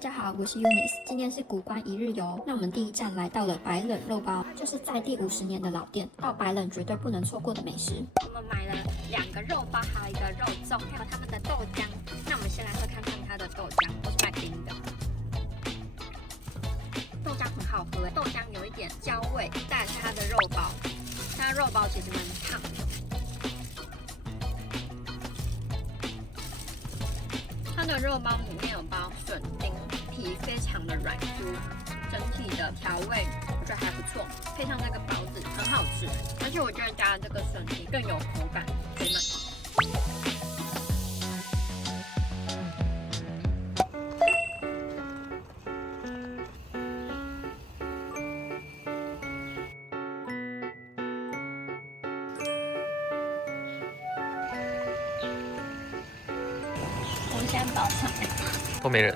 家好，我是 Eunice， 今天是古关一日游。那我们第一站来到了白冷肉包，就是在地50年的老店，到白冷绝对不能错过的美食。我们买了2个肉包，还有1个肉粽，还有他们的豆浆。那我们先来喝看看它的豆浆，我是买冰的。豆浆很好喝，豆浆有一点焦味，再来是它的肉包，它的肉包其实蛮烫的。它的肉包里面有包笋丁，皮非常的软 Q， 整体的调味我觉得还不错，配上这个包子很好吃，而且我觉得加了这个笋丁更有口感，可以买。我们现在早上。都没人。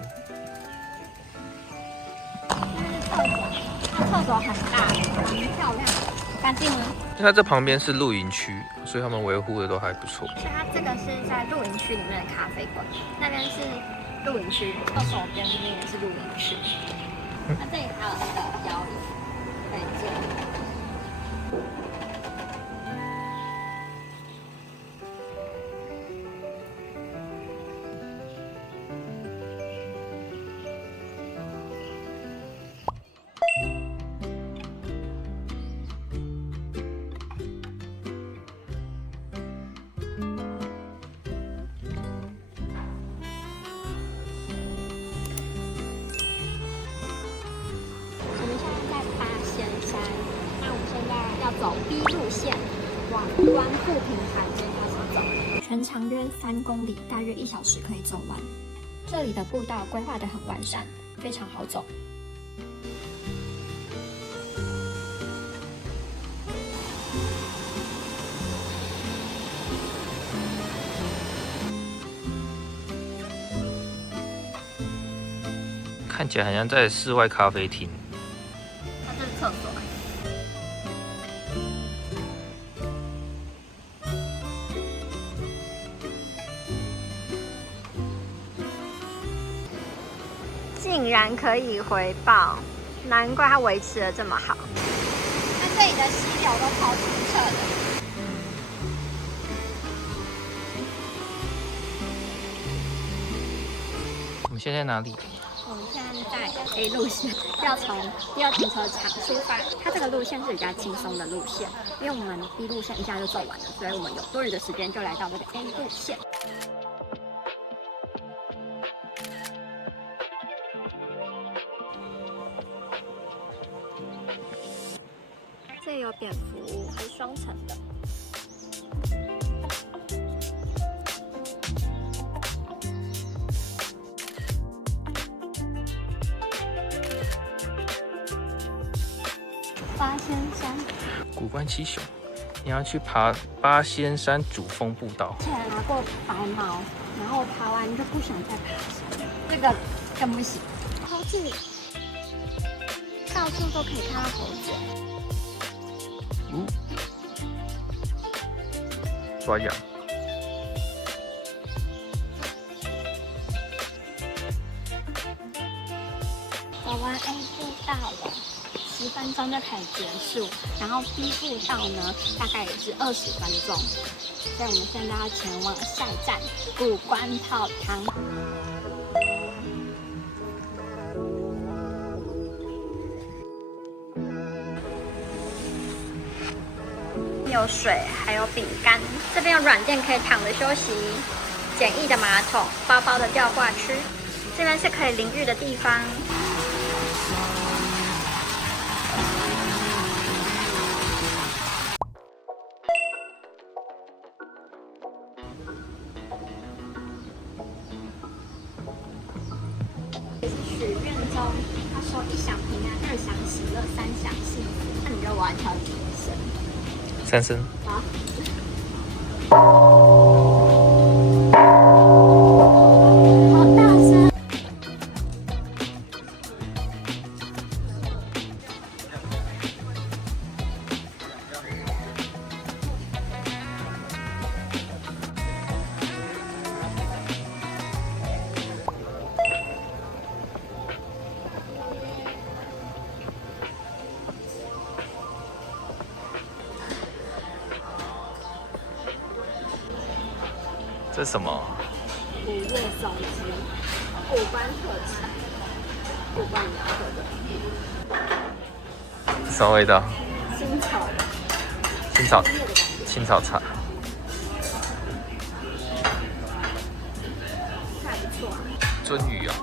厕所很大，很漂亮，干净吗？它这旁边是露营区，所以他们维护的都还不错。所以它这个是在露营区里面的咖啡馆，那边是露营区，右手边那边是露营区。那这里还有那个摇椅可以坐。我们现在在八仙山，那我们现在要走 B 路线，往关富平潭这开始走，全长约3公里，大约1小时可以走完。这里的步道规划得很完善，非常好走。看起来好像在室外咖啡厅。它这是厕所。竟然可以回报，难怪它维持得这么好。那这里的溪流都超清澈的。我们现在在哪里？我们现在在 A 路线，要从第2停车场出发。它这个路线是比较轻松的路线，因为我们 B 路线一下就走完了，所以我们有多余的时间就来到这个 A 路线。这里有蝙蝠屋，是双层的。八仙山，古关七雄，你要去爬八仙山主峰步道。之前拿过白毛，然后爬完就不想再爬山，这个更不行。猴子，到处都可以看到猴子。抓痒。走完 A 步道了，10分钟就可以结束。然后 B 步道呢，大概也是20分钟。所以我们现在要前往下一站古关泡汤。有水，还有饼干。这边有软垫可以躺着休息，简易的马桶，包包的吊挂区。这边是可以淋浴的地方。也是许愿中，他说1想平安，2想喜乐，3想幸福。那你觉得我要挑几声3声。好。好大声！这是什么？午夜松鸡，古关特产，古关你要喝的。什么味道？青草，青草枫叶的感觉，青草茶。还不错啊。鳟鱼啊，